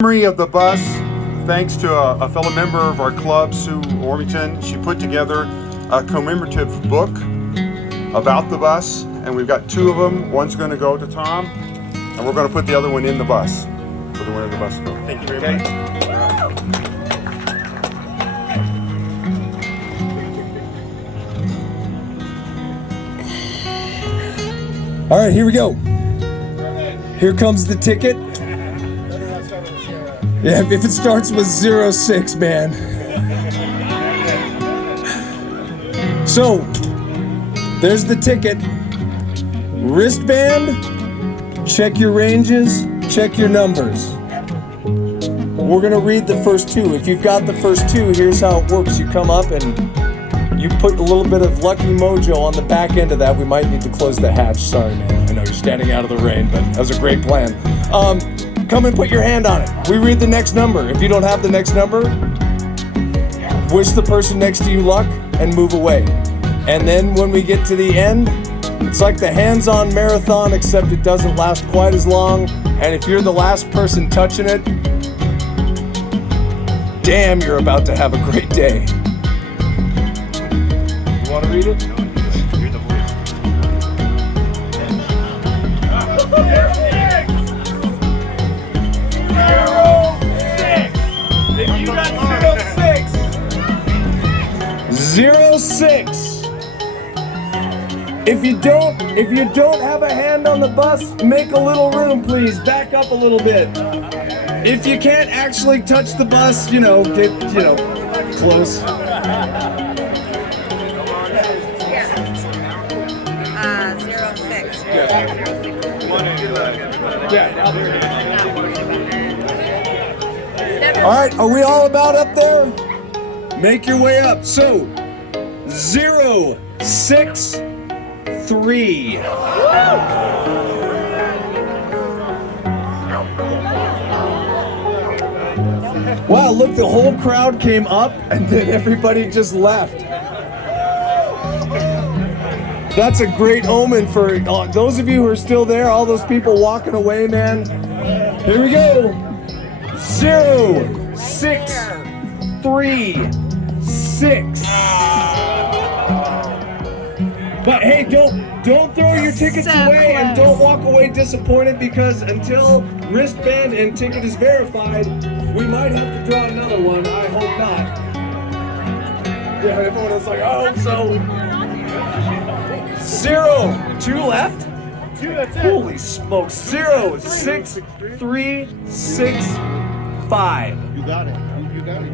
Memory of the bus, thanks to a fellow member of our club, Sue Ormington. She put together a commemorative book about the bus, and we've got two of them. One's going to go to Tom, and we're going to put the other one in the bus for the winner of the bus to go. Thank you very much. All right, here we go. Here comes the ticket. Yeah, if it starts with 06, man. So, there's the ticket. Wristband, check your ranges, check your numbers. We're gonna read the first two. If you've got the first two, here's how it works. You come up and you put a little bit of lucky mojo on the back end of that. We might need to close the hatch. Sorry, man. I know you're standing out of the rain, but that was a great plan. Come and put your hand on it. We read the next number. If you don't have the next number, wish the person next to you luck and move away. And then when we get to the end, it's like the hands-on marathon, except it doesn't last quite as long. And if you're the last person touching it, damn, you're about to have a great day. You want to read it? Read the voice. 06. If you don't have a hand on the bus, make a little room, please. Back up a little bit. If you can't actually touch the bus, get close. 06. All right, are we all about up there? Make your way up. So, 063. Wow, look, the whole crowd came up and then everybody just left. That's a great omen for those of you who are still there, all those people walking away, man. Here we go. 063. But hey, don't throw your tickets away and don't walk away disappointed, because until wristband and ticket is verified, we might have to draw another one. I hope not. Yeah, everyone is like, I hope so. 2 left? 2, that's it. Holy smokes. 06365. You got it. You got it.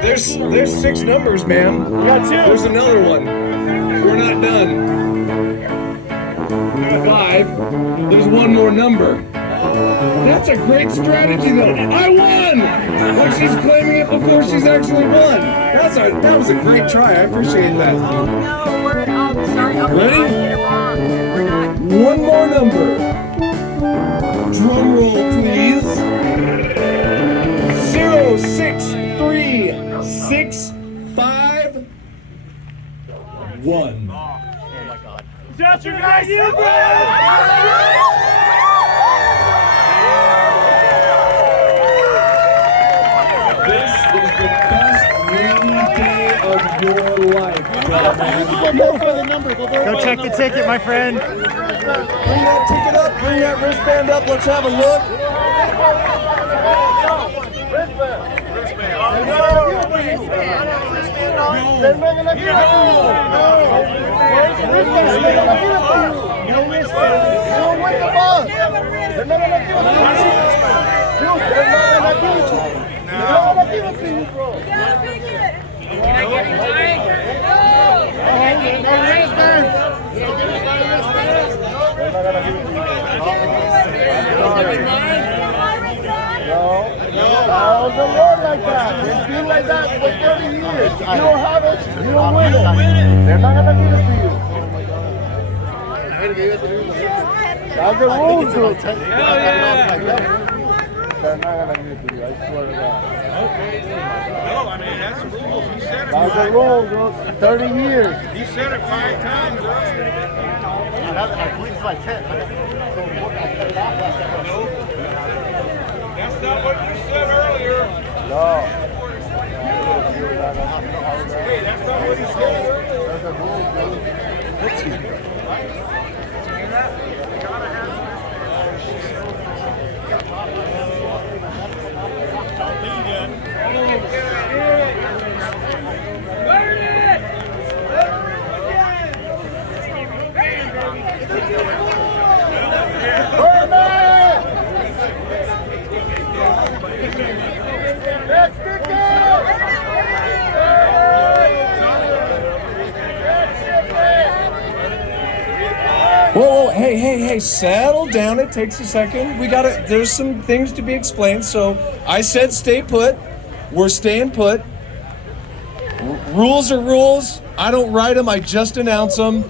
There's 6 numbers, ma'am. You got 2. There's another one. We're not done. 5. There's one more number. That's a great strategy, though. I won! When she's claiming it before she's actually won. That was a great try. I appreciate that. Oh no, sorry. Okay, Ready? We're not. One more number. Drum roll, please. 06365 1. Just your guys, you This is the best rainy day of your life. Go check the ticket, my friend. Bring that ticket up, bring that wristband up, let's have a look. No, the Lord like that. It's been like that for 30 years. You don't have it, you don't win it. They're not gonna give it to you. That's the rules, dude. They're not gonna give it to you, I swear to God. No, I mean, that's the rules. He said it. That's the rules, bro. 30 years. He said it 5 times. I believe it's like 10. That's not what you said earlier. No. Hey, that's not what he said earlier. Whoa, hey, settle down. It takes a second. There's some things to be explained. So I said stay put. We're staying put. Rules are rules. I don't write them, I just announce them.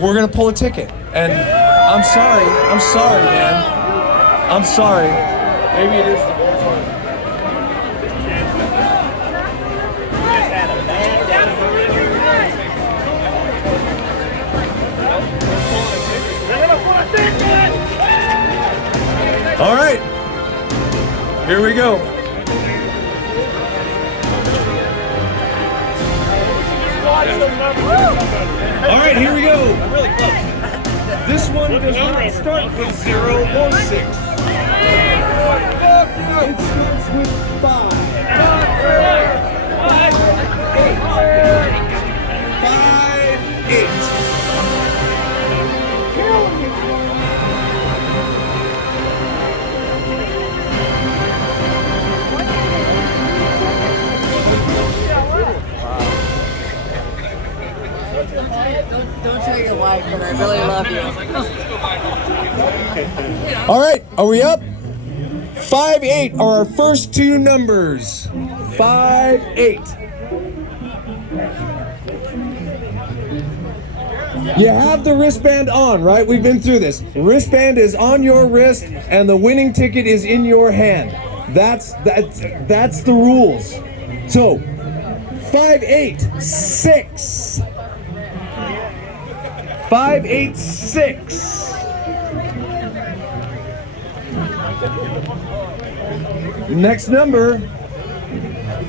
We're gonna pull a ticket. And I'm sorry, man. I'm sorry. Maybe it is the All right, here we go. All right, here we go. This one does not start with 0 or 6. It starts with 5. 5, 8. Don't tell your wife, but I really love you. All right, are we up? 5, 8 are our first two numbers. 5, 8. You have the wristband on, right? We've been through this. The wristband is on your wrist, and the winning ticket is in your hand. That's the rules. So, 5, 8, 6. 5, 8, 6. Next number,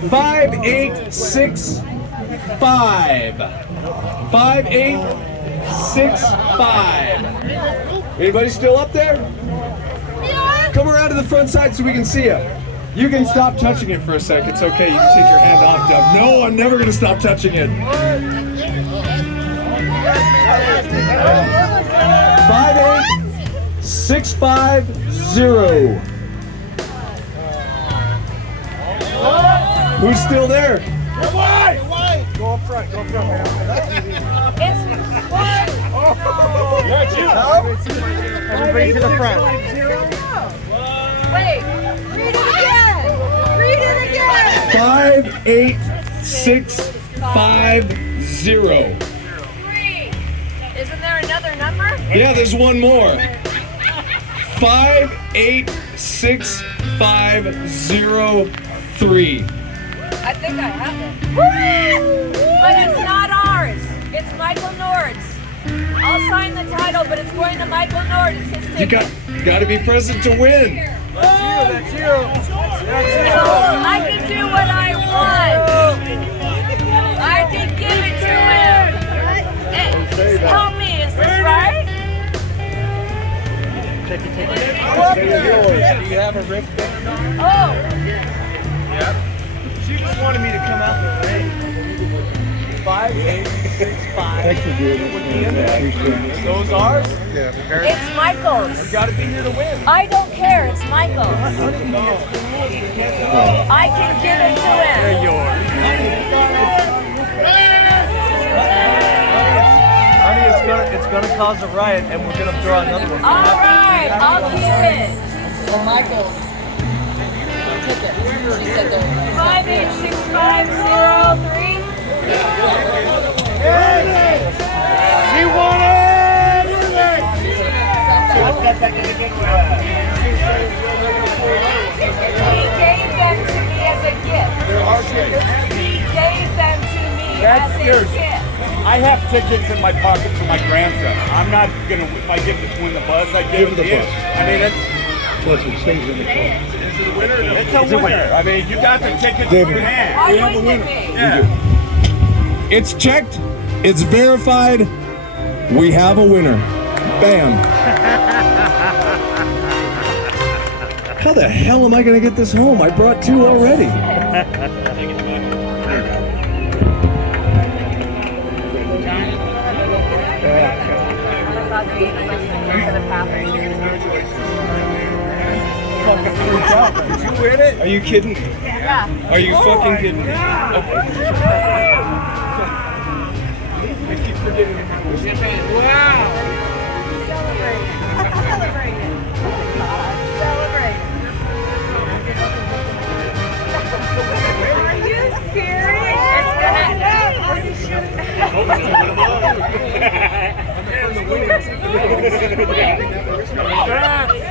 5, 8, 6, 5. 5, 8, 6, 5. Anybody still up there? Come around to the front side so we can see you. You can stop touching it for a sec. It's okay. You can take your hand off, Doug. No, I'm never going to stop touching it. 5, 8, 6, 5, 0. Who's still there? Go up front, man. That's you. Everybody to the front. Wait, read it again. 5, 8, 6, 5, 0. 3. Isn't there another number? Yeah, there's one more. 5, 8, 6, 5, 0, 3. I think I have it. But it's not ours. It's Michael Nord's. I'll sign the title, but it's going to Michael Nord. It's his You ticket. got to be present to win. That's you. I can do what I want. I can give it to him. Hey, help me, is this right? Do you have a wristband? Oh, She just wanted me to come out in the rain. 5, 8, 6, 5. Would be in there. Those ours? it's Michael's. Got to be here to win. I don't care, it's Michael's. I can give it to him. Honey, it's gonna cause a riot, and we're gonna throw another one. All right, I'll keep it. Well, Michael's ticket. She said there. 5, 8, 6, 5, 0, 3. She won everything! He gave them to me as a gift. He gave them to me as a gift. I I have tickets in my pocket for my grandson. I'm not gonna. If I get to win the bus, I give him the bus. I mean, it's. Is it a winner? It's a winner. I mean, you got the tickets in your hand. Why wouldn't it be? Yeah. It's checked. It's verified. We have a winner. Bam. How the hell am I going to get this home? I brought 2 already. Did you win it? Are you kidding? Yeah. Are you fucking kidding me? Wow. Celebrate.